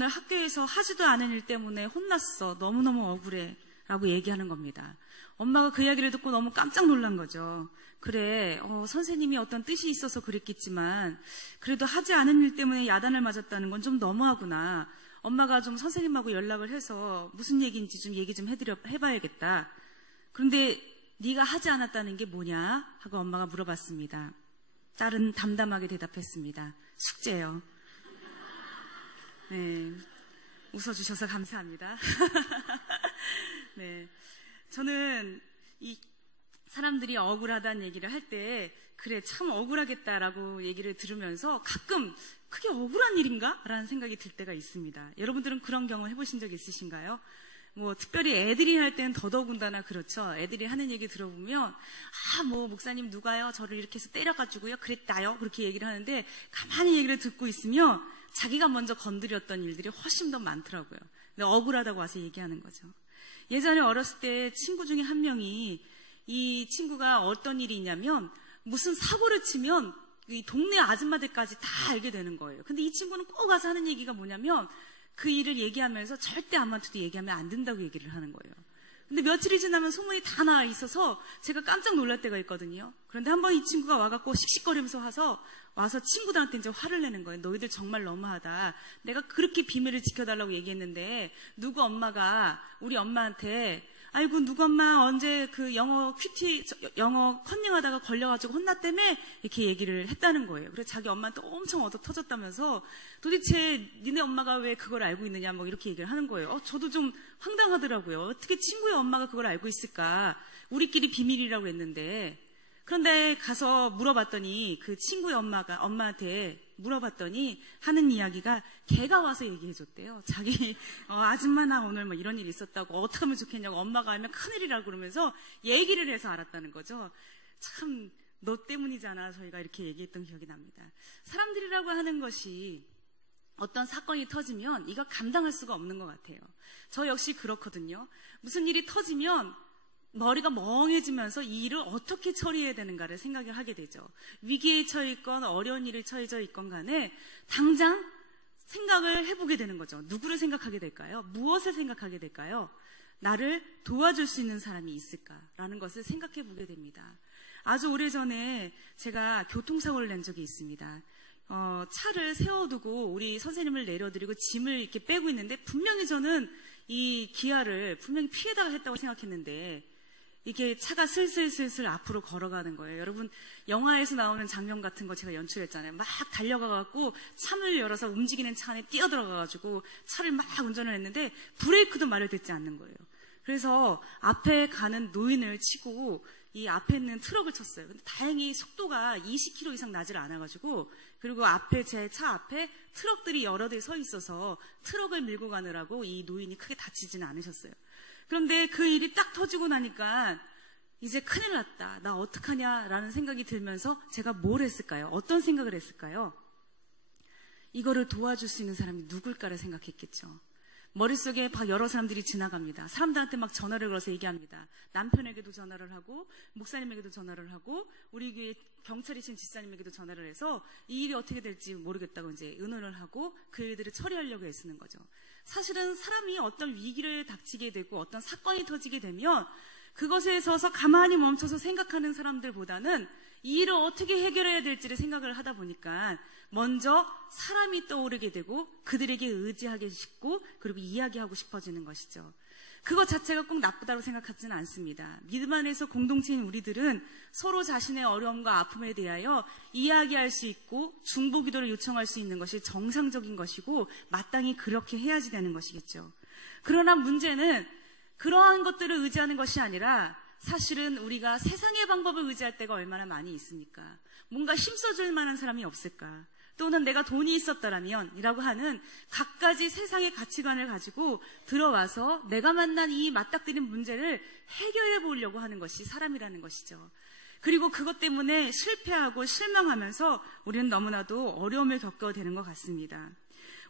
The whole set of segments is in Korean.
오늘 학교에서 하지도 않은 일 때문에 혼났어. 너무너무 억울해. 라고 얘기하는 겁니다. 엄마가 그 이야기를 듣고 너무 깜짝 놀란 거죠. 그래, 선생님이 어떤 뜻이 있어서 그랬겠지만 그래도 하지 않은 일 때문에 야단을 맞았다는 건 좀 너무하구나. 엄마가 좀 선생님하고 연락을 해서 무슨 얘기인지 좀 얘기 좀 해봐야겠다. 그런데 네가 하지 않았다는 게 뭐냐? 하고 엄마가 물어봤습니다. 딸은 담담하게 대답했습니다. 숙제요. 네, 웃어주셔서 감사합니다. 네, 저는 이 사람들이 억울하다는 얘기를 할 때 그래 참 억울하겠다라고 얘기를 들으면서 가끔 그게 억울한 일인가? 라는 생각이 들 때가 있습니다. 여러분들은 그런 경험 해보신 적 있으신가요? 뭐 특별히 애들이 할 때는 더더군다나 그렇죠. 애들이 하는 얘기 들어보면 뭐 목사님 누가요? 저를 이렇게 해서 때려가지고요 그랬다요? 그렇게 얘기를 하는데 가만히 얘기를 듣고 있으면 자기가 먼저 건드렸던 일들이 훨씬 더 많더라고요. 근데 억울하다고 와서 얘기하는 거죠. 예전에 어렸을 때 친구 중에 한 명이 이 친구가 어떤 일이 있냐면 무슨 사고를 치면 이 동네 아줌마들까지 다 알게 되는 거예요. 근데 이 친구는 꼭 와서 하는 얘기가 뭐냐면 그 일을 얘기하면서 절대 아무한테도 얘기하면 안 된다고 얘기를 하는 거예요. 근데 며칠이 지나면 소문이 다 나와 있어서 제가 깜짝 놀랄 때가 있거든요. 그런데 한번 이 친구가 와갖고 씩씩거리면서 와서 친구들한테 이제 화를 내는 거예요. 너희들 정말 너무하다. 내가 그렇게 비밀을 지켜달라고 얘기했는데 누구 엄마가 우리 엄마한테 아이고 누구 엄마 언제 그 영어 컨닝하다가 걸려가지고 혼났다며 이렇게 얘기를 했다는 거예요. 그래서 자기 엄마한테 엄청 얻어 터졌다면서 도대체 니네 엄마가 왜 그걸 알고 있느냐 뭐 이렇게 얘기를 하는 거예요. 저도 좀 황당하더라고요. 어떻게 친구의 엄마가 그걸 알고 있을까? 우리끼리 비밀이라고 했는데. 그런데 가서 물어봤더니 그 친구의 엄마한테 물어봤더니 하는 이야기가 걔가 와서 얘기해줬대요. 자기 아줌마 나 오늘 뭐 이런 일이 있었다고 어떻게 하면 좋겠냐고 엄마가 알면 큰일이라고 그러면서 얘기를 해서 알았다는 거죠. 참 너 때문이잖아 저희가 이렇게 얘기했던 기억이 납니다. 사람들이라고 하는 것이 어떤 사건이 터지면 이거 감당할 수가 없는 것 같아요. 저 역시 그렇거든요. 무슨 일이 터지면 머리가 멍해지면서 이 일을 어떻게 처리해야 되는가를 생각을 하게 되죠. 위기에 처해 있건 어려운 일에 처해져 있건 간에 당장 생각을 해보게 되는 거죠. 누구를 생각하게 될까요? 무엇을 생각하게 될까요? 나를 도와줄 수 있는 사람이 있을까라는 것을 생각해 보게 됩니다. 아주 오래전에 제가 교통사고를 낸 적이 있습니다. 차를 세워두고 우리 선생님을 내려드리고 짐을 이렇게 빼고 있는데 분명히 저는 이 기아를 분명히 피해다가 했다고 생각했는데 이게 차가 슬슬슬슬 앞으로 걸어가는 거예요. 여러분 영화에서 나오는 장면 같은 거 제가 연출했잖아요. 막 달려가갖고 차문을 열어서 움직이는 차 안에 뛰어들어가가지고 차를 막 운전을 했는데 브레이크도 말을 듣지 않는 거예요. 그래서 앞에 가는 노인을 치고 이 앞에 있는 트럭을 쳤어요. 근데 다행히 속도가 20km 이상 나질 않아가지고 그리고 앞에 제 차 앞에 트럭들이 여러 대 서 있어서 트럭을 밀고 가느라고 이 노인이 크게 다치지는 않으셨어요. 그런데 그 일이 딱 터지고 나니까 이제 큰일 났다. 나 어떡하냐라는 생각이 들면서 제가 뭘 했을까요? 어떤 생각을 했을까요? 이거를 도와줄 수 있는 사람이 누굴까를 생각했겠죠. 머릿속에 막 여러 사람들이 지나갑니다. 사람들한테 막 전화를 걸어서 얘기합니다. 남편에게도 전화를 하고 목사님에게도 전화를 하고 우리 교회 경찰이신 집사님에게도 전화를 해서 이 일이 어떻게 될지 모르겠다고 이제 의논을 하고 그 일들을 처리하려고 애쓰는 거죠. 사실은 사람이 어떤 위기를 닥치게 되고 어떤 사건이 터지게 되면 그것에 서서 가만히 멈춰서 생각하는 사람들보다는 이 일을 어떻게 해결해야 될지를 생각을 하다 보니까 먼저 사람이 떠오르게 되고 그들에게 의지하게 싶고 그리고 이야기하고 싶어지는 것이죠. 그것 자체가 꼭 나쁘다고 생각하지는 않습니다. 믿음 안에서 공동체인 우리들은 서로 자신의 어려움과 아픔에 대하여 이야기할 수 있고 중보기도를 요청할 수 있는 것이 정상적인 것이고 마땅히 그렇게 해야지 되는 것이겠죠. 그러나 문제는 그러한 것들을 의지하는 것이 아니라 사실은 우리가 세상의 방법을 의지할 때가 얼마나 많이 있습니까? 뭔가 힘써줄 만한 사람이 없을까? 또는 내가 돈이 있었더라면 이라고 하는 갖가지 세상의 가치관을 가지고 들어와서 내가 만난 이 맞닥뜨린 문제를 해결해 보려고 하는 것이 사람이라는 것이죠. 그리고 그것 때문에 실패하고 실망하면서 우리는 너무나도 어려움을 겪게 되는 것 같습니다.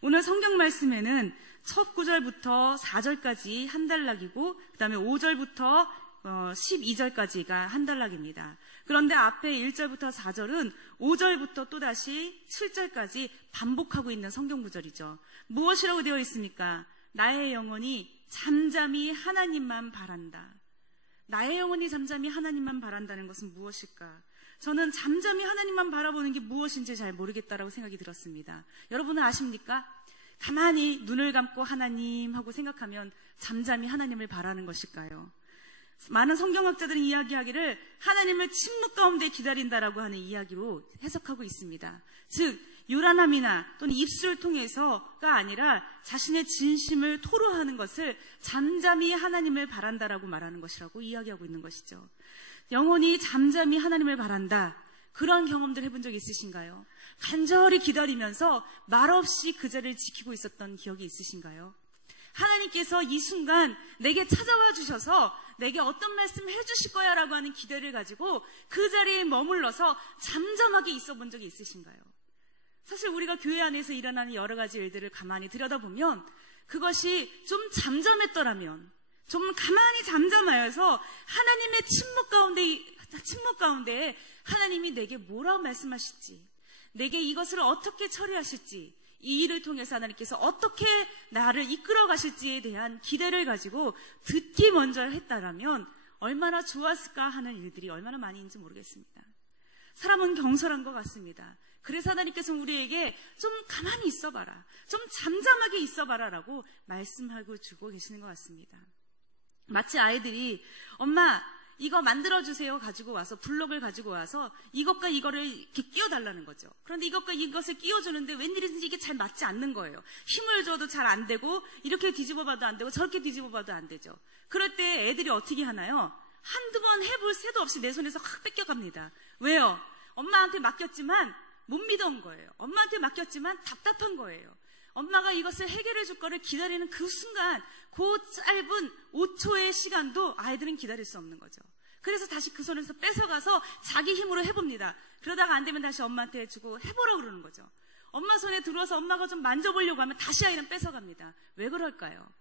오늘 성경 말씀에는 첫 9절부터 4절까지 한 단락이고 그 다음에 5절부터 12절까지가 한 단락입니다. 그런데 앞에 1절부터 4절은 5절부터 또다시 7절까지 반복하고 있는 성경 구절이죠. 무엇이라고 되어 있습니까? 나의 영혼이 잠잠히 하나님만 바란다. 나의 영혼이 잠잠히 하나님만 바란다는 것은 무엇일까? 저는 잠잠히 하나님만 바라보는 게 무엇인지 잘 모르겠다라고 생각이 들었습니다. 여러분은 아십니까? 가만히 눈을 감고 하나님 하고 생각하면 잠잠히 하나님을 바라는 것일까요? 많은 성경학자들은 이야기하기를 하나님을 침묵 가운데 기다린다라고 하는 이야기로 해석하고 있습니다. 즉 요란함이나 또는 입술을 통해서가 아니라 자신의 진심을 토로하는 것을 잠잠히 하나님을 바란다라고 말하는 것이라고 이야기하고 있는 것이죠. 영혼이 잠잠히 하나님을 바란다. 그런 경험들 해본 적 있으신가요? 간절히 기다리면서 말없이 그 자리를 지키고 있었던 기억이 있으신가요? 하나님께서 이 순간 내게 찾아와 주셔서 내게 어떤 말씀 해주실 거야 라고 하는 기대를 가지고 그 자리에 머물러서 잠잠하게 있어 본 적이 있으신가요? 사실 우리가 교회 안에서 일어나는 여러 가지 일들을 가만히 들여다보면 그것이 좀 잠잠했더라면, 좀 가만히 잠잠하여서 하나님의 침묵 가운데 하나님이 내게 뭐라고 말씀하실지, 내게 이것을 어떻게 처리하실지, 이 일을 통해서 하나님께서 어떻게 나를 이끌어 가실지에 대한 기대를 가지고 듣기 먼저 했다라면 얼마나 좋았을까 하는 일들이 얼마나 많이 있는지 모르겠습니다. 사람은 경솔한 것 같습니다. 그래서 하나님께서 우리에게 좀 가만히 있어봐라, 좀 잠잠하게 있어봐라 라고 말씀하고 주고 계시는 것 같습니다. 마치 아이들이 엄마 이거 만들어주세요 가지고 와서, 블록을 가지고 와서 이것과 이거를 이렇게 끼워달라는 거죠. 그런데 이것과 이것을 끼워주는데 웬일인지 이게 잘 맞지 않는 거예요. 힘을 줘도 잘 안 되고, 이렇게 뒤집어봐도 안 되고, 저렇게 뒤집어봐도 안 되죠. 그럴 때 애들이 어떻게 하나요? 한두 번 해볼 새도 없이 내 손에서 확 뺏겨갑니다. 왜요? 엄마한테 맡겼지만 못 믿어온 거예요. 엄마한테 맡겼지만 답답한 거예요. 엄마가 이것을 해결해 줄 거를 기다리는 그 순간, 그 짧은 5초의 시간도 아이들은 기다릴 수 없는 거죠. 그래서 다시 그 손에서 뺏어가서 자기 힘으로 해봅니다. 그러다가 안 되면 다시 엄마한테 주고 해보라고 그러는 거죠. 엄마 손에 들어와서 엄마가 좀 만져보려고 하면 다시 아이는 뺏어갑니다. 왜 그럴까요?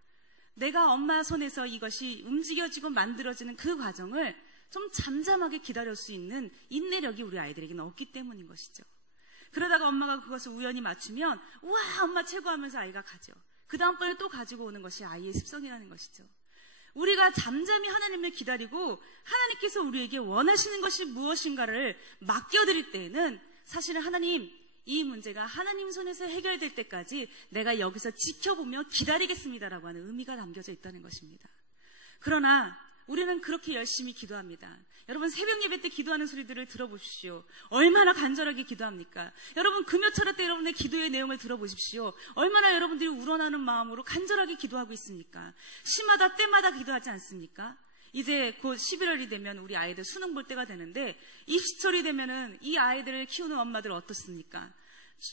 내가 엄마 손에서 이것이 움직여지고 만들어지는 그 과정을 좀 잠잠하게 기다릴 수 있는 인내력이 우리 아이들에게는 없기 때문인 것이죠. 그러다가 엄마가 그것을 우연히 맞추면 우와 엄마 최고 하면서 아이가 가죠. 그 다음번에 또 가지고 오는 것이 아이의 습성이라는 것이죠. 우리가 잠잠히 하나님을 기다리고 하나님께서 우리에게 원하시는 것이 무엇인가를 맡겨드릴 때에는 사실은 하나님, 이 문제가 하나님 손에서 해결될 때까지 내가 여기서 지켜보며 기다리겠습니다라고 하는 의미가 담겨져 있다는 것입니다. 그러나 우리는 그렇게 열심히 기도합니다. 여러분 새벽 예배 때 기도하는 소리들을 들어보십시오. 얼마나 간절하게 기도합니까? 여러분 금요철회 때 여러분의 기도의 내용을 들어보십시오. 얼마나 여러분들이 우러나는 마음으로 간절하게 기도하고 있습니까? 시마다 때마다 기도하지 않습니까? 이제 곧 11월이 되면 우리 아이들 수능 볼 때가 되는데 입시철이 되면은 이 아이들을 키우는 엄마들 어떻습니까?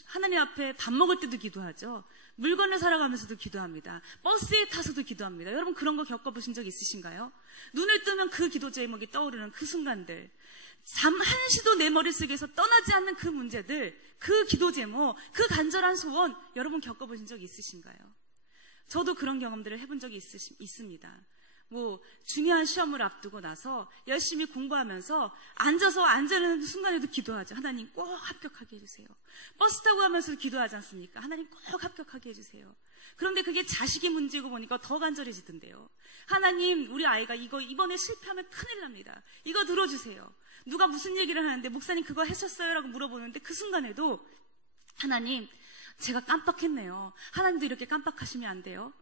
하나님 앞에 밥 먹을 때도 기도하죠. 물건을 살아가면서도 기도합니다. 버스에 타서도 기도합니다. 여러분 그런 거 겪어보신 적 있으신가요? 눈을 뜨면 그 기도 제목이 떠오르는 그 순간들, 잠 한시도 내 머릿속에서 떠나지 않는 그 문제들, 그 기도 제목, 그 간절한 소원 여러분 겪어보신 적 있으신가요? 저도 그런 경험들을 해본 적이 있습니다. 중요한 시험을 앞두고 나서 열심히 공부하면서 앉아는 순간에도 기도하죠. 하나님 꼭 합격하게 해주세요. 버스 타고 가면서도 기도하지 않습니까? 하나님 꼭 합격하게 해주세요. 그런데 그게 자식이 문제고 보니까 더 간절해지던데요. 하나님, 우리 아이가 이거 이번에 실패하면 큰일 납니다. 이거 들어주세요. 누가 무슨 얘기를 하는데 목사님 그거 하셨어요? 라고 물어보는데 그 순간에도 하나님, 제가 깜빡했네요. 하나님도 이렇게 깜빡하시면 안 돼요.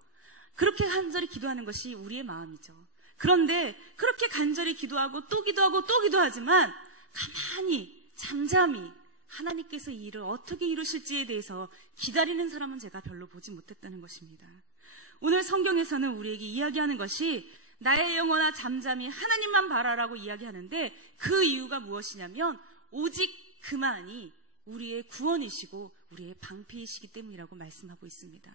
그렇게 간절히 기도하는 것이 우리의 마음이죠. 그런데 그렇게 간절히 기도하고 또 기도하고 또 기도하지만 가만히 잠잠히 하나님께서 이 일을 어떻게 이루실지에 대해서 기다리는 사람은 제가 별로 보지 못했다는 것입니다. 오늘 성경에서는 우리에게 이야기하는 것이 나의 영혼아 잠잠히 하나님만 바라라고 이야기하는데 그 이유가 무엇이냐면 오직 그만이 우리의 구원이시고 우리의 방패이시기 때문이라고 말씀하고 있습니다.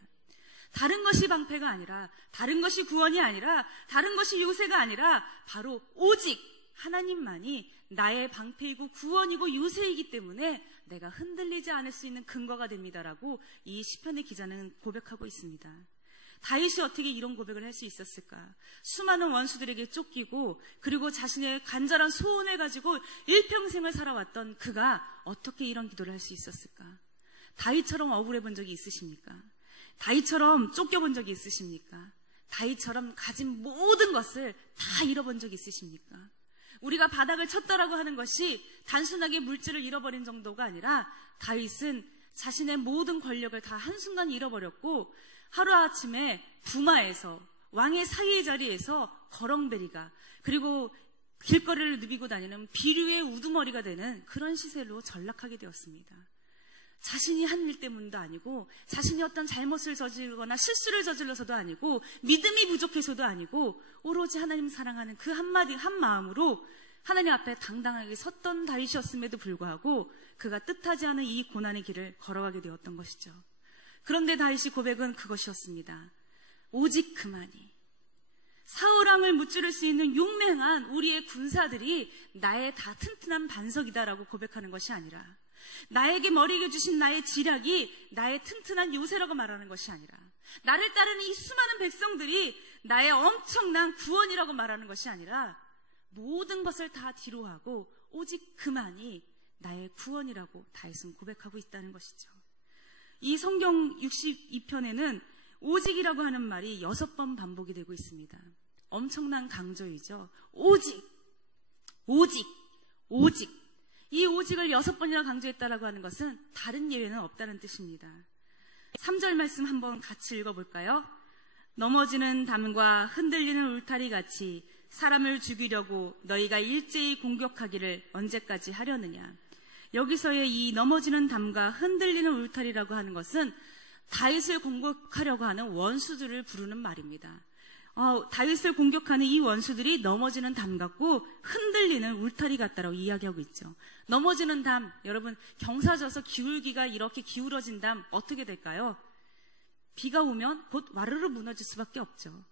다른 것이 방패가 아니라, 다른 것이 구원이 아니라, 다른 것이 요새가 아니라 바로 오직 하나님만이 나의 방패이고 구원이고 요새이기 때문에 내가 흔들리지 않을 수 있는 근거가 됩니다라고 이 시편의 기자는 고백하고 있습니다. 다윗이 어떻게 이런 고백을 할 수 있었을까? 수많은 원수들에게 쫓기고 그리고 자신의 간절한 소원을 가지고 일평생을 살아왔던 그가 어떻게 이런 기도를 할 수 있었을까? 다윗처럼 억울해 본 적이 있으십니까? 다윗처럼 쫓겨본 적이 있으십니까? 다윗처럼 가진 모든 것을 다 잃어본 적이 있으십니까? 우리가 바닥을 쳤다라고 하는 것이 단순하게 물질을 잃어버린 정도가 아니라 다윗은 자신의 모든 권력을 다 한순간 잃어버렸고 하루아침에 부마에서 왕의 사위의 자리에서 거렁베리가 그리고 길거리를 누비고 다니는 비류의 우두머리가 되는 그런 시세로 전락하게 되었습니다. 자신이 한 일 때문도 아니고 자신이 어떤 잘못을 저지르거나 실수를 저질러서도 아니고 믿음이 부족해서도 아니고 오로지 하나님 사랑하는 그 한마디 한 마음으로 하나님 앞에 당당하게 섰던 다윗이었음에도 불구하고 그가 뜻하지 않은 이 고난의 길을 걸어가게 되었던 것이죠. 그런데 다윗의 고백은 그것이었습니다. 오직 그만이. 사울왕을 무찌를 수 있는 용맹한 우리의 군사들이 나의 다 튼튼한 반석이다라고 고백하는 것이 아니라 나에게 머리에 주신 나의 지략이 나의 튼튼한 요새라고 말하는 것이 아니라 나를 따르는 이 수많은 백성들이 나의 엄청난 구원이라고 말하는 것이 아니라 모든 것을 다 뒤로하고 오직 그만이 나의 구원이라고 다윗은 고백하고 있다는 것이죠. 이 성경 62편에는 오직이라고 하는 말이 6번 반복이 되고 있습니다. 엄청난 강조이죠. 오직, 오직, 오직. 이 오직을 6번이나 강조했다라고 하는 것은 다른 예외는 없다는 뜻입니다. 3절 말씀 한번 같이 읽어볼까요? 넘어지는 담과 흔들리는 울타리 같이 사람을 죽이려고 너희가 일제히 공격하기를 언제까지 하려느냐. 여기서의 이 넘어지는 담과 흔들리는 울타리라고 하는 것은 다윗을 공격하려고 하는 원수들을 부르는 말입니다. 다윗을 공격하는 이 원수들이 넘어지는 담 같고 흔들리는 울타리 같다라고 이야기하고 있죠. 넘어지는 담, 여러분 경사져서 기울기가 이렇게 기울어진 담 어떻게 될까요? 비가 오면 곧 와르르 무너질 수밖에 없죠.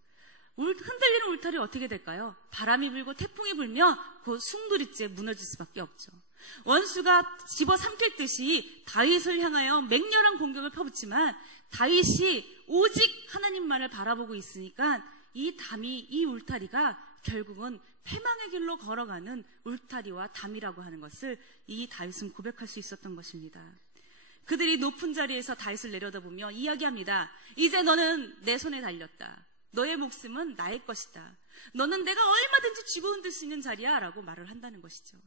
흔들리는 울타리 어떻게 될까요? 바람이 불고 태풍이 불면 곧 숭두리째 무너질 수밖에 없죠. 원수가 집어삼킬 듯이 다윗을 향하여 맹렬한 공격을 펴붓지만 다윗이 오직 하나님만을 바라보고 있으니까 이 담이, 이 울타리가 결국은 패망의 길로 걸어가는 울타리와 담이라고 하는 것을 이 다윗은 고백할 수 있었던 것입니다. 그들이 높은 자리에서 다윗을 내려다보며 이야기합니다. 이제 너는 내 손에 달렸다. 너의 목숨은 나의 것이다. 너는 내가 얼마든지 쥐고 흔들 수 있는 자리야 라고 말을 한다는 것이죠.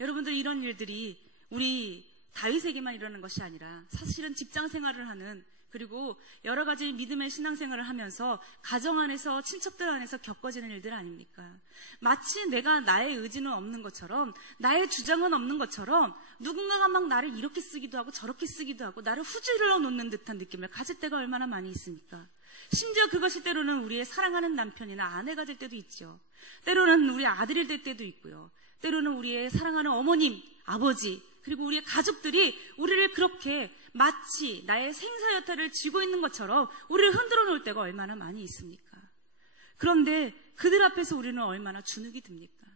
여러분들 이런 일들이 우리 다윗에게만 일어나는 것이 아니라 사실은 직장 생활을 하는 그리고 여러 가지 믿음의 신앙생활을 하면서 가정 안에서 친척들 안에서 겪어지는 일들 아닙니까? 마치 내가 나의 의지는 없는 것처럼 나의 주장은 없는 것처럼 누군가가 막 나를 이렇게 쓰기도 하고 저렇게 쓰기도 하고 나를 후질러 놓는 듯한 느낌을 가질 때가 얼마나 많이 있습니까? 심지어 그것이 때로는 우리의 사랑하는 남편이나 아내가 될 때도 있죠. 때로는 우리 아들이 될 때도 있고요. 때로는 우리의 사랑하는 어머님, 아버지 그리고 우리의 가족들이 우리를 그렇게 마치 나의 생사여탈을 쥐고 있는 것처럼 우리를 흔들어 놓을 때가 얼마나 많이 있습니까? 그런데 그들 앞에서 우리는 얼마나 주눅이 듭니까?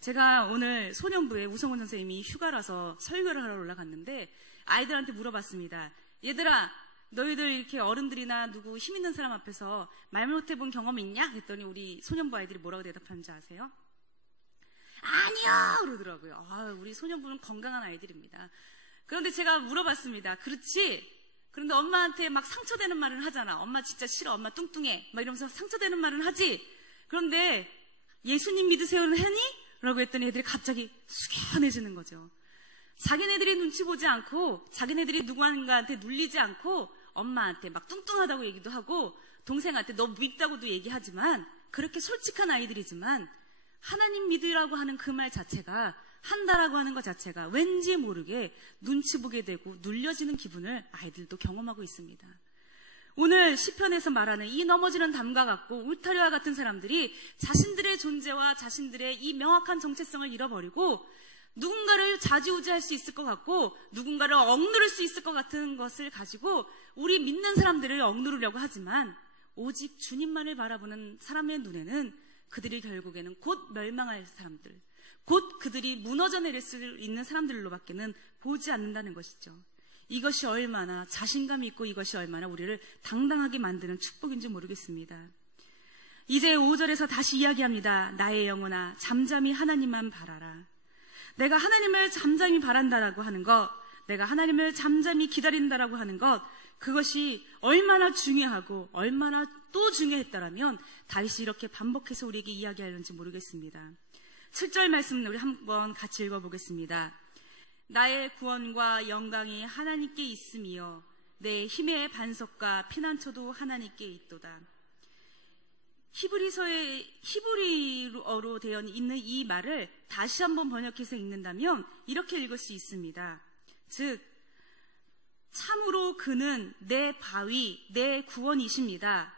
제가 오늘 소년부에 우성훈 선생님이 휴가라서 설교를 하러 올라갔는데 아이들한테 물어봤습니다. 얘들아, 너희들 이렇게 어른들이나 누구 힘 있는 사람 앞에서 말 못해본 경험 있냐? 했더니 우리 소년부 아이들이 뭐라고 대답하는지 아세요? 아니요! 그러더라고요. 우리 소년부는 건강한 아이들입니다. 그런데 제가 물어봤습니다. 그렇지? 그런데 엄마한테 막 상처되는 말은 하잖아. 엄마 진짜 싫어. 엄마 뚱뚱해. 막 이러면서 상처되는 말은 하지. 그런데 예수님 믿으세요는 하니? 라고 했더니 애들이 갑자기 숙연해지는 거죠. 자기네들이 눈치 보지 않고 자기네들이 누구한가한테 눌리지 않고 엄마한테 막 뚱뚱하다고 얘기도 하고 동생한테 너 밉다고도 얘기하지만 그렇게 솔직한 아이들이지만 하나님 믿으라고 하는 그 말 자체가 한다라고 하는 것 자체가 왠지 모르게 눈치 보게 되고 눌려지는 기분을 아이들도 경험하고 있습니다. 오늘 시편에서 말하는 이 넘어지는 담과 같고 울타리와 같은 사람들이 자신들의 존재와 자신들의 이 명확한 정체성을 잃어버리고 누군가를 좌지우지할 수 있을 것 같고 누군가를 억누를 수 있을 것 같은 것을 가지고 우리 믿는 사람들을 억누르려고 하지만 오직 주님만을 바라보는 사람의 눈에는 그들이 결국에는 곧 멸망할 사람들, 곧 그들이 무너져 내릴 수 있는 사람들로밖에는 보지 않는다는 것이죠. 이것이 얼마나 자신감 있고 이것이 얼마나 우리를 당당하게 만드는 축복인지 모르겠습니다. 이제 5절에서 다시 이야기합니다. 나의 영혼아 잠잠히 하나님만 바라라. 내가 하나님을 잠잠히 바란다라고 하는 것, 내가 하나님을 잠잠히 기다린다라고 하는 것, 그것이 얼마나 중요하고 얼마나 또 중요했다라면 다윗이 이렇게 반복해서 우리에게 이야기하는지 모르겠습니다. 7절 말씀 우리 한번 같이 읽어보겠습니다. 나의 구원과 영광이 하나님께 있으며 내 힘의 반석과 피난처도 하나님께 있도다. 히브리어로 되어 있는 이 말을 다시 한번 번역해서 읽는다면 이렇게 읽을 수 있습니다. 즉, 참으로 그는 내 바위, 내 구원이십니다.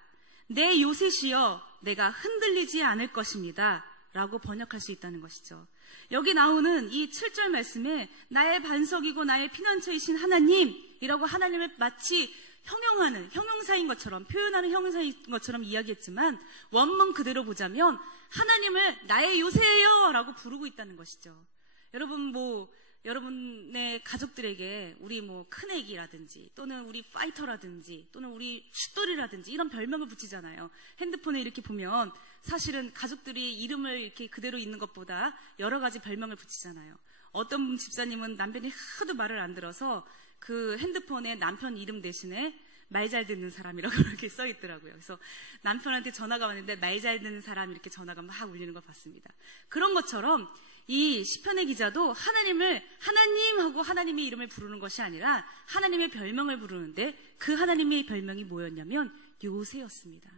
내 요새시여 내가 흔들리지 않을 것입니다. 라고 번역할 수 있다는 것이죠. 여기 나오는 이 7절 말씀에 나의 반석이고 나의 피난처이신 하나님이라고 하나님을 마치 형용사인 것처럼, 표현하는 형용사인 것처럼 이야기했지만 원문 그대로 보자면 하나님을 나의 요새예요 라고 부르고 있다는 것이죠. 여러분의 가족들에게 우리 큰애기라든지 또는 우리 파이터라든지 또는 우리 슛돌이라든지 이런 별명을 붙이잖아요. 핸드폰에 이렇게 보면 사실은 가족들이 이름을 이렇게 그대로 있는 것보다 여러 가지 별명을 붙이잖아요. 어떤 집사님은 남편이 하도 말을 안 들어서 그 핸드폰에 남편 이름 대신에 말 잘 듣는 사람이라고 이렇게 써 있더라고요. 그래서 남편한테 전화가 왔는데 말 잘 듣는 사람 이렇게 전화가 막 울리는 걸 봤습니다. 그런 것처럼 이 시편의 기자도 하나님을 하나님 하고 하나님의 이름을 부르는 것이 아니라 하나님의 별명을 부르는데 그 하나님의 별명이 뭐였냐면 요새였습니다.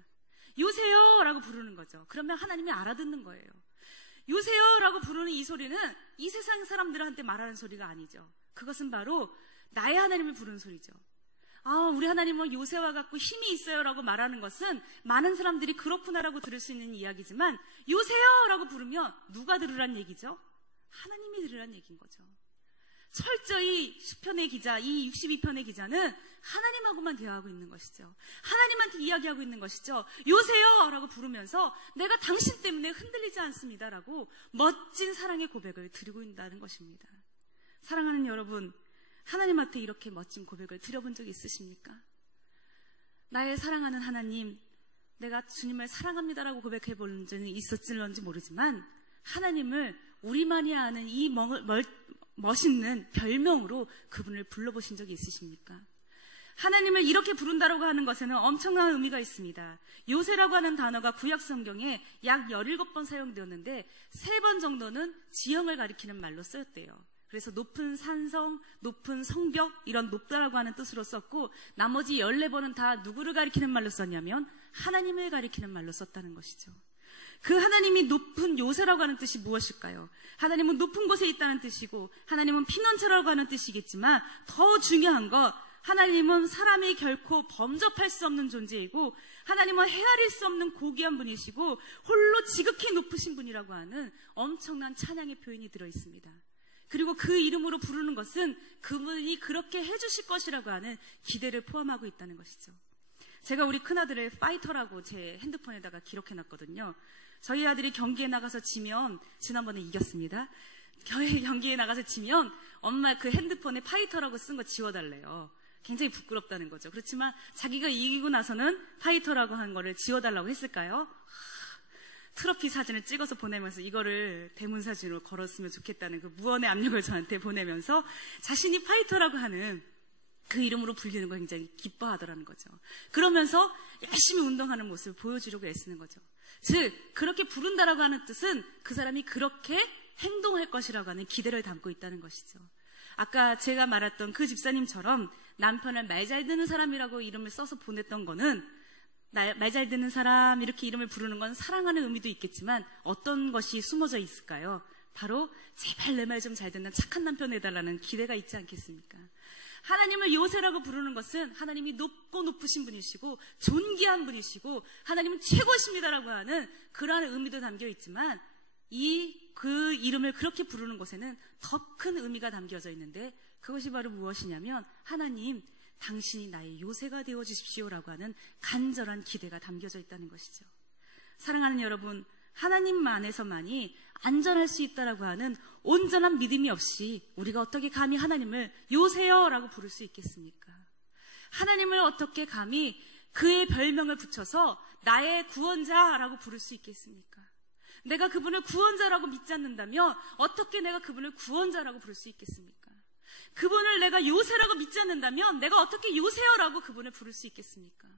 요새요 라고 부르는 거죠. 그러면 하나님이 알아듣는 거예요. 요새요 라고 부르는 이 소리는 이 세상 사람들한테 말하는 소리가 아니죠. 그것은 바로 나의 하나님을 부르는 소리죠. 우리 하나님은 요새와 같고 힘이 있어요 라고 말하는 것은 많은 사람들이 그렇구나라고 들을 수 있는 이야기지만 요새요 라고 부르면 누가 들으란 얘기죠? 하나님이 들으란 얘기인 거죠. 철저히 시편의 기자, 이 62편의 기자는 하나님하고만 대화하고 있는 것이죠. 하나님한테 이야기하고 있는 것이죠. 요새요 라고 부르면서 내가 당신 때문에 흔들리지 않습니다 라고 멋진 사랑의 고백을 드리고 있다는 것입니다. 사랑하는 여러분, 하나님한테 이렇게 멋진 고백을 드려본 적이 있으십니까? 나의 사랑하는 하나님, 내가 주님을 사랑합니다라고 고백해 본 적은 있었을런지 모르지만 하나님을 우리만이 아는 이 멋있는 별명으로 그분을 불러보신 적이 있으십니까? 하나님을 이렇게 부른다라고 하는 것에는 엄청난 의미가 있습니다. 요새라고 하는 단어가 구약 성경에 약 17번 사용되었는데 3번 정도는 지형을 가리키는 말로 쓰였대요. 그래서 높은 산성, 높은 성벽 이런 높다라고 하는 뜻으로 썼고 나머지 14번은 다 누구를 가리키는 말로 썼냐면 하나님을 가리키는 말로 썼다는 것이죠. 그 하나님이 높은 요새라고 하는 뜻이 무엇일까요? 하나님은 높은 곳에 있다는 뜻이고 하나님은 피난처라고 하는 뜻이겠지만 더 중요한 것, 하나님은 사람이 결코 범접할 수 없는 존재이고 하나님은 헤아릴 수 없는 고귀한 분이시고 홀로 지극히 높으신 분이라고 하는 엄청난 찬양의 표현이 들어있습니다. 그리고 그 이름으로 부르는 것은 그분이 그렇게 해주실 것이라고 하는 기대를 포함하고 있다는 것이죠. 제가 우리 큰아들을 파이터라고 제 핸드폰에다가 기록해놨거든요. 저희 아들이 경기에 나가서 지면, 지난번에 이겼습니다. 경기에 나가서 지면 엄마 그 핸드폰에 파이터라고 쓴 거 지워달래요. 굉장히 부끄럽다는 거죠. 그렇지만 자기가 이기고 나서는 파이터라고 한 거를 지워달라고 했을까요? 트로피 사진을 찍어서 보내면서 이거를 대문사진으로 걸었으면 좋겠다는 그 무언의 압력을 저한테 보내면서 자신이 파이터라고 하는 그 이름으로 불리는 걸 굉장히 기뻐하더라는 거죠. 그러면서 열심히 운동하는 모습을 보여주려고 애쓰는 거죠. 즉 그렇게 부른다라고 하는 뜻은 그 사람이 그렇게 행동할 것이라고 하는 기대를 담고 있다는 것이죠. 아까 제가 말했던 그 집사님처럼 남편을 말 잘 듣는 사람이라고 이름을 써서 보냈던 거는 말 잘 듣는 사람 이렇게 이름을 부르는 건 사랑하는 의미도 있겠지만 어떤 것이 숨어져 있을까요? 바로 제발 내 말 좀 잘 듣는 착한 남편 해달라는 기대가 있지 않겠습니까? 하나님을 요새라고 부르는 것은 하나님이 높고 높으신 분이시고 존귀한 분이시고 하나님은 최고십니다라고 하는 그러한 의미도 담겨 있지만 그 이름을 그렇게 부르는 곳에는 더 큰 의미가 담겨져 있는데 그것이 바로 무엇이냐면 하나님 당신이 나의 요새가 되어 주십시오라고 하는 간절한 기대가 담겨져 있다는 것이죠. 사랑하는 여러분, 하나님 안에서만이 안전할 수 있다라고 하는 온전한 믿음이 없이 우리가 어떻게 감히 하나님을 요새요라고 부를 수 있겠습니까? 하나님을 어떻게 감히 그의 별명을 붙여서 나의 구원자라고 부를 수 있겠습니까? 내가 그분을 구원자라고 믿지 않는다면 어떻게 내가 그분을 구원자라고 부를 수 있겠습니까? 그분을 내가 요새라고 믿지 않는다면 내가 어떻게 요새요라고 그분을 부를 수 있겠습니까?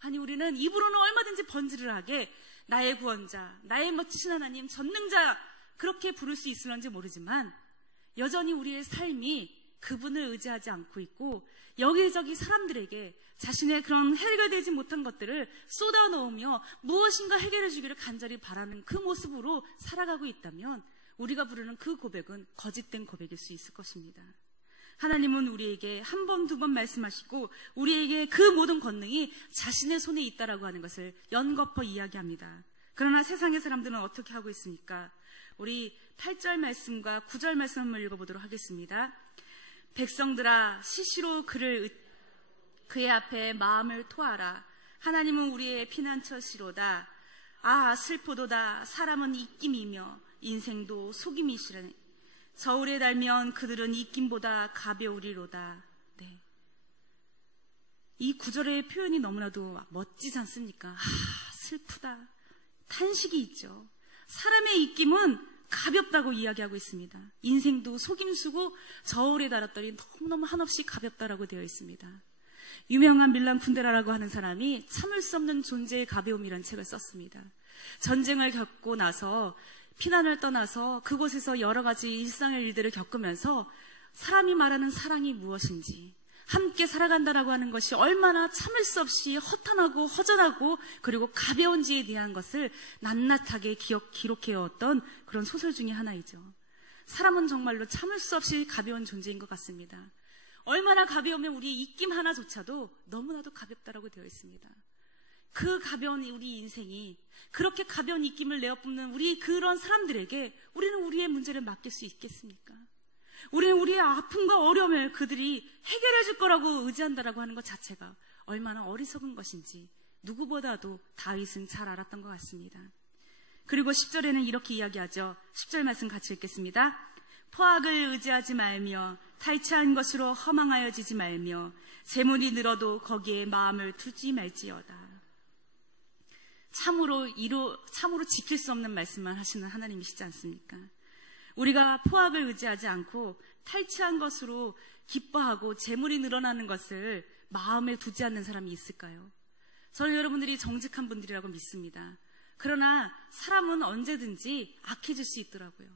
아니, 우리는 입으로는 얼마든지 번지를 하게 나의 구원자, 나의 멋지신 하나님, 전능자 그렇게 부를 수 있을런지 모르지만 여전히 우리의 삶이 그분을 의지하지 않고 있고 여기저기 사람들에게 자신의 그런 해결되지 못한 것들을 쏟아놓으며 무엇인가 해결해 주기를 간절히 바라는 그 모습으로 살아가고 있다면 우리가 부르는 그 고백은 거짓된 고백일 수 있을 것입니다. 하나님은 우리에게 한 번, 두 번 말씀하시고 우리에게 그 모든 권능이 자신의 손에 있다라고 하는 것을 연거푸 이야기합니다. 그러나 세상의 사람들은 어떻게 하고 있습니까? 우리 8절 말씀과 9절 말씀 한번 읽어보도록 하겠습니다. 백성들아, 시시로 그의 앞에 마음을 토하라. 하나님은 우리의 피난처시로다. 아, 슬프도다. 사람은 입김이며 인생도 속임이시라니. 저울에 달면 그들은 입김보다 가벼우리로다. 네. 이 구절의 표현이 너무나도 멋지지 않습니까? 슬프다. 탄식이 있죠. 사람의 입김은 가볍다고 이야기하고 있습니다. 인생도 속임수고 저울에 달았더니 너무너무 한없이 가볍다라고 되어 있습니다. 유명한 밀란 쿤데라라고 하는 사람이 참을 수 없는 존재의 가벼움이라는 책을 썼습니다. 전쟁을 겪고 나서 피난을 떠나서 그곳에서 여러 가지 일상의 일들을 겪으면서 사람이 말하는 사랑이 무엇인지, 함께 살아간다라고 하는 것이 얼마나 참을 수 없이 허탄하고 허전하고 그리고 가벼운지에 대한 것을 낱낱하게 기록해왔던 그런 소설 중에 하나이죠. 사람은 정말로 참을 수 없이 가벼운 존재인 것 같습니다. 얼마나 가벼우면 우리의 입김 하나조차도 너무나도 가볍다라고 되어 있습니다. 그 가벼운 우리 인생이 그렇게 가벼운 입김을 내어뿜는 우리 그런 사람들에게 우리는 우리의 문제를 맡길 수 있겠습니까? 우리는 우리의 아픔과 어려움을 그들이 해결해 줄 거라고 의지한다라고 하는 것 자체가 얼마나 어리석은 것인지 누구보다도 다윗은 잘 알았던 것 같습니다. 그리고 10절에는 이렇게 이야기하죠. 10절 말씀 같이 읽겠습니다. 포악을 의지하지 말며 탈취한 것으로 허망하여지지 말며 재물이 늘어도 거기에 마음을 두지 말지어다. 참으로 지킬 수 없는 말씀만 하시는 하나님이시지 않습니까? 우리가 포악을 의지하지 않고 탈취한 것으로 기뻐하고 재물이 늘어나는 것을 마음에 두지 않는 사람이 있을까요? 저는 여러분들이 정직한 분들이라고 믿습니다. 그러나 사람은 언제든지 악해질 수 있더라고요.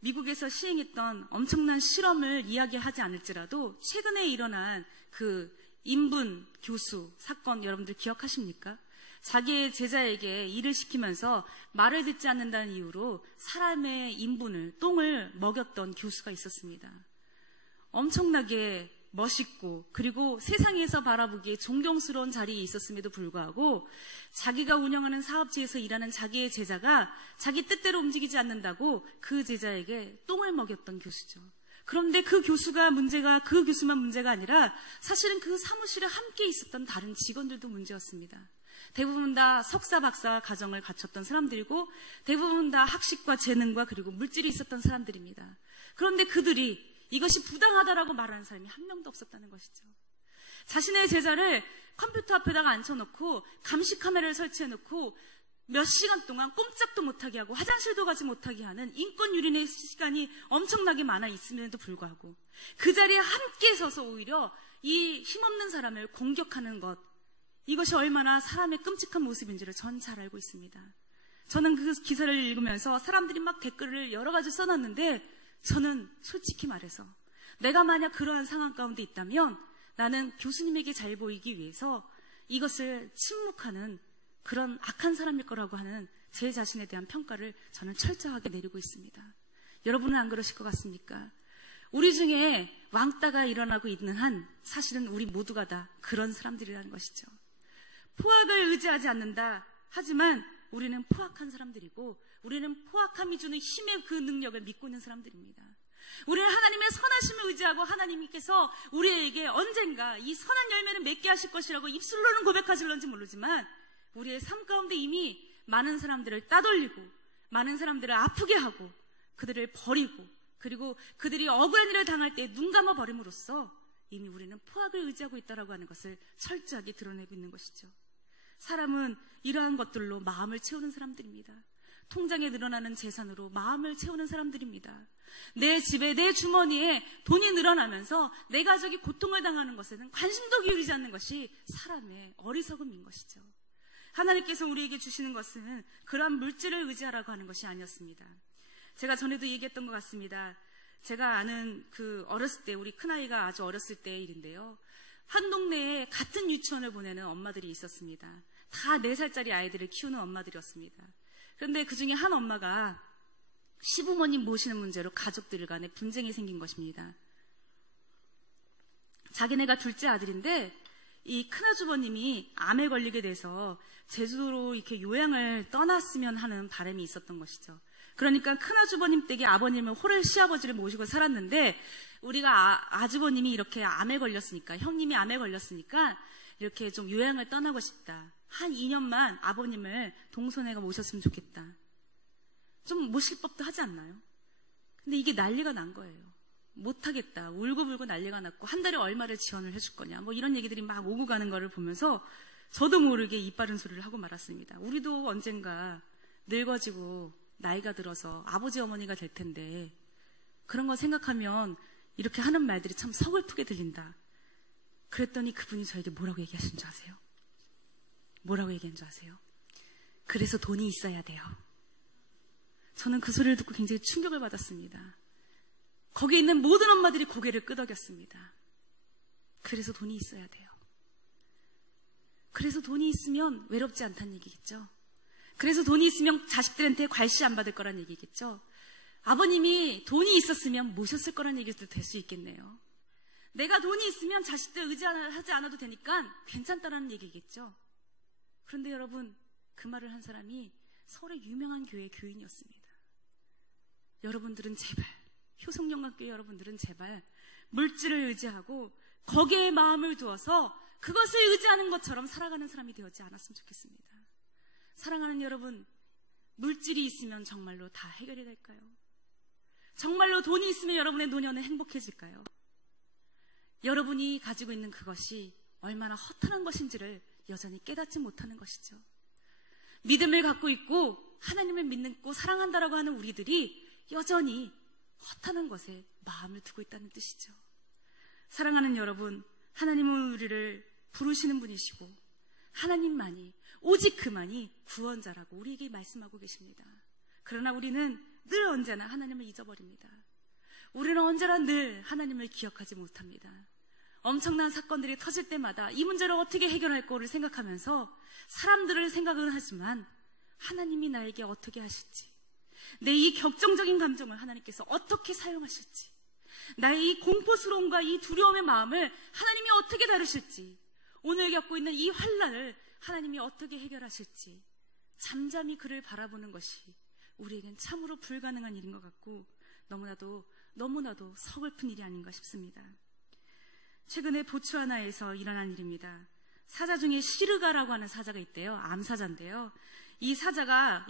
미국에서 시행했던 엄청난 실험을 이야기하지 않을지라도 최근에 일어난 그 인분 교수 사건 여러분들 기억하십니까? 자기의 제자에게 일을 시키면서 말을 듣지 않는다는 이유로 사람의 인분을, 똥을 먹였던 교수가 있었습니다. 엄청나게 멋있고 그리고 세상에서 바라보기에 존경스러운 자리에 있었음에도 불구하고 자기가 운영하는 사업지에서 일하는 자기의 제자가 자기 뜻대로 움직이지 않는다고 그 제자에게 똥을 먹였던 교수죠. 그런데 그 교수만 문제가 아니라 사실은 그 사무실에 함께 있었던 다른 직원들도 문제였습니다. 대부분 다 석사, 박사 과정을 갖췄던 사람들이고 대부분 다 학식과 재능과 그리고 물질이 있었던 사람들입니다. 그런데 그들이 이것이 부당하다라고 말하는 사람이 한 명도 없었다는 것이죠. 자신의 제자를 컴퓨터 앞에다가 앉혀놓고 감시 카메라를 설치해놓고 몇 시간 동안 꼼짝도 못하게 하고 화장실도 가지 못하게 하는 인권 유린의 시간이 엄청나게 많아 있음에도 불구하고 그 자리에 함께 서서 오히려 이 힘없는 사람을 공격하는 것, 이것이 얼마나 사람의 끔찍한 모습인지를 전 잘 알고 있습니다. 저는 그 기사를 읽으면서 사람들이 막 댓글을 여러 가지 써놨는데 저는 솔직히 말해서 내가 만약 그러한 상황 가운데 있다면 나는 교수님에게 잘 보이기 위해서 이것을 침묵하는 그런 악한 사람일 거라고 하는 제 자신에 대한 평가를 저는 철저하게 내리고 있습니다. 여러분은 안 그러실 것 같습니까? 우리 중에 왕따가 일어나고 있는 한 사실은 우리 모두가 다 그런 사람들이라는 것이죠. 포악을 의지하지 않는다. 하지만 우리는 포악한 사람들이고 우리는 포악함이 주는 힘의 그 능력을 믿고 있는 사람들입니다. 우리는 하나님의 선하심을 의지하고 하나님께서 우리에게 언젠가 이 선한 열매를 맺게 하실 것이라고 입술로는 고백하실런지 모르지만 우리의 삶 가운데 이미 많은 사람들을 따돌리고 많은 사람들을 아프게 하고 그들을 버리고 그리고 그들이 억울한 일을 당할 때 눈 감아 버림으로써 이미 우리는 포악을 의지하고 있다라고 하는 것을 철저하게 드러내고 있는 것이죠. 사람은 이러한 것들로 마음을 채우는 사람들입니다. 통장에 늘어나는 재산으로 마음을 채우는 사람들입니다. 내 집에 내 주머니에 돈이 늘어나면서 내 가족이 고통을 당하는 것에는 관심도 기울이지 않는 것이 사람의 어리석음인 것이죠. 하나님께서 우리에게 주시는 것은 그러한 물질을 의지하라고 하는 것이 아니었습니다. 제가 전에도 얘기했던 것 같습니다. 제가 아는 어렸을 때, 우리 큰아이가 아주 어렸을 때의 일인데요. 한 동네에 같은 유치원을 보내는 엄마들이 있었습니다. 다 4살짜리 아이들을 키우는 엄마들이었습니다. 그런데 그 중에 한 엄마가 시부모님 모시는 문제로 가족들 간에 분쟁이 생긴 것입니다. 자기네가 둘째 아들인데 이 큰아주버님이 암에 걸리게 돼서 제주도로 이렇게 요양을 떠났으면 하는 바람이 있었던 것이죠. 그러니까 큰아주버님 댁에 아버님은 홀을 시아버지를 모시고 살았는데 우리가 아주버님이 이렇게 암에 걸렸으니까, 형님이 암에 걸렸으니까 이렇게 좀 요양을 떠나고 싶다. 한 2년만 아버님을 동선회가 모셨으면 좋겠다. 좀 모실 법도 하지 않나요? 근데 이게 난리가 난 거예요. 못하겠다. 울고불고 난리가 났고 한 달에 얼마를 지원을 해줄 거냐. 뭐 이런 얘기들이 막 오고 가는 거를 보면서 저도 모르게 입 바른 소리를 하고 말았습니다. 우리도 언젠가 늙어지고 나이가 들어서 아버지 어머니가 될 텐데 그런 거 생각하면 이렇게 하는 말들이 참 서글프게 들린다. 그랬더니 그분이 저에게 뭐라고 얘기하신 줄 아세요? 뭐라고 얘기한 줄 아세요? 그래서 돈이 있어야 돼요. 저는 그 소리를 듣고 굉장히 충격을 받았습니다. 거기에 있는 모든 엄마들이 고개를 끄덕였습니다. 그래서 돈이 있어야 돼요. 그래서 돈이 있으면 외롭지 않다는 얘기겠죠. 그래서 돈이 있으면 자식들한테 괄시 안 받을 거란 얘기겠죠. 아버님이 돈이 있었으면 모셨을 거란 얘기도 될 수 있겠네요. 내가 돈이 있으면 자식들 의지하지 않아도 되니까 괜찮다라는 얘기겠죠. 그런데 여러분, 그 말을 한 사람이 서울의 유명한 교회 교인이었습니다. 여러분들은 제발, 효성영광교회 여러분들은 제발 물질을 의지하고 거기에 마음을 두어서 그것을 의지하는 것처럼 살아가는 사람이 되었지 않았으면 좋겠습니다. 사랑하는 여러분, 물질이 있으면 정말로 다 해결이 될까요? 정말로 돈이 있으면 여러분의 노년은 행복해질까요? 여러분이 가지고 있는 그것이 얼마나 허탄한 것인지를 여전히 깨닫지 못하는 것이죠. 믿음을 갖고 있고 하나님을 믿고 사랑한다라고 하는 우리들이 여전히 허탄한 것에 마음을 두고 있다는 뜻이죠. 사랑하는 여러분, 하나님은 우리를 부르시는 분이시고 하나님만이, 오직 그만이 구원자라고 우리에게 말씀하고 계십니다. 그러나 우리는 늘 언제나 하나님을 잊어버립니다. 우리는 언제나 늘 하나님을 기억하지 못합니다. 엄청난 사건들이 터질 때마다 이 문제를 어떻게 해결할 거를 생각하면서 사람들을 생각은 하지만 하나님이 나에게 어떻게 하실지, 내 이 격정적인 감정을 하나님께서 어떻게 사용하실지, 나의 이 공포스러움과 이 두려움의 마음을 하나님이 어떻게 다루실지, 오늘 겪고 있는 이 환난을 하나님이 어떻게 해결하실지 잠잠히 그를 바라보는 것이 우리에겐 참으로 불가능한 일인 것 같고 너무나도 서글픈 일이 아닌가 싶습니다. 최근에 보츠와나에서 일어난 일입니다. 사자 중에 시르가라고 하는 사자가 있대요. 암사자인데요. 이 사자가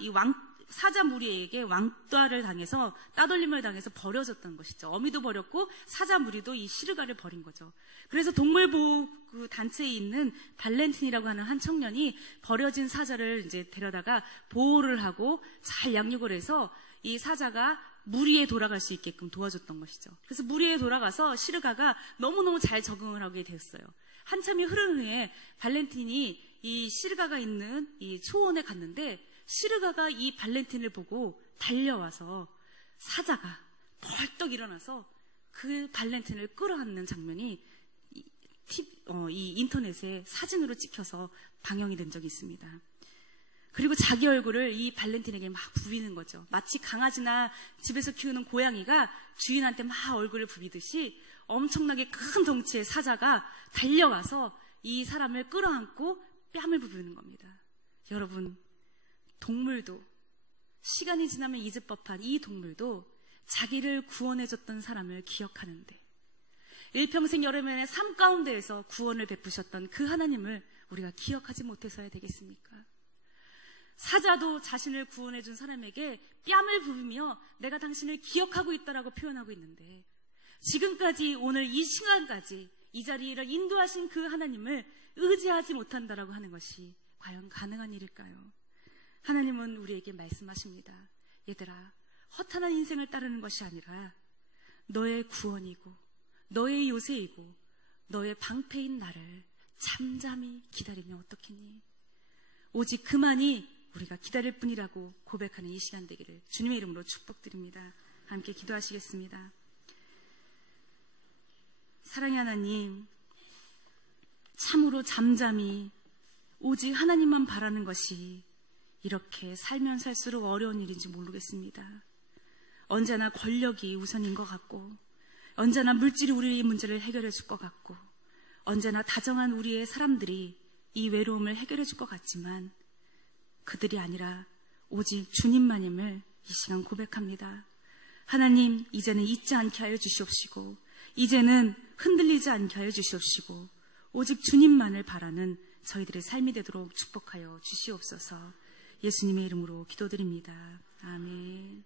사자 무리에게 왕따를 당해서 따돌림을 당해서 버려졌던 것이죠. 어미도 버렸고 사자 무리도 이 시르가를 버린 거죠. 그래서 동물보호 단체에 있는 발렌틴이라고 하는 한 청년이 버려진 사자를 이제 데려다가 보호를 하고 잘 양육을 해서 이 사자가 무리에 돌아갈 수 있게끔 도와줬던 것이죠. 그래서 무리에 돌아가서 시르가가 너무너무 잘 적응을 하게 되었어요. 한참이 흐른 후에 발렌틴이 이 시르가가 있는 이 초원에 갔는데 시르가가 이 발렌틴을 보고 달려와서 사자가 벌떡 일어나서 그 발렌틴을 끌어안는 장면이 이 인터넷에 사진으로 찍혀서 방영이 된 적이 있습니다. 그리고 자기 얼굴을 이 발렌틴에게 막 부비는 거죠. 마치 강아지나 집에서 키우는 고양이가 주인한테 막 얼굴을 부비듯이 엄청나게 큰 덩치의 사자가 달려와서 이 사람을 끌어안고 뺨을 부비는 겁니다. 여러분, 동물도, 시간이 지나면 잊을 법한 이 동물도 자기를 구원해줬던 사람을 기억하는데, 일평생 여러분의 삶 가운데에서 구원을 베푸셨던 그 하나님을 우리가 기억하지 못해서야 되겠습니까? 사자도 자신을 구원해 준 사람에게 뺨을 부비며 내가 당신을 기억하고 있다라고 표현하고 있는데, 지금까지 오늘 이 시간까지 이 자리를 인도하신 그 하나님을 의지하지 못한다라고 하는 것이 과연 가능한 일일까요? 하나님은 우리에게 말씀하십니다. 얘들아, 허탄한 인생을 따르는 것이 아니라 너의 구원이고 너의 요새이고 너의 방패인 나를 잠잠히 기다리면 어떻겠니? 오직 그만이 우리가 기다릴 뿐이라고 고백하는 이 시간 되기를 주님의 이름으로 축복드립니다. 함께 기도하시겠습니다. 사랑의 하나님, 참으로 잠잠히 오직 하나님만 바라는 것이 이렇게 살면 살수록 어려운 일인지 모르겠습니다. 언제나 권력이 우선인 것 같고, 언제나 물질이 우리의 문제를 해결해 줄 것 같고, 언제나 다정한 우리의 사람들이 이 외로움을 해결해 줄 것 같지만 그들이 아니라 오직 주님만임을 이 시간 고백합니다. 하나님, 이제는 잊지 않게 하여 주시옵시고, 이제는 흔들리지 않게 하여 주시옵시고, 오직 주님만을 바라는 저희들의 삶이 되도록 축복하여 주시옵소서. 예수님의 이름으로 기도드립니다. 아멘.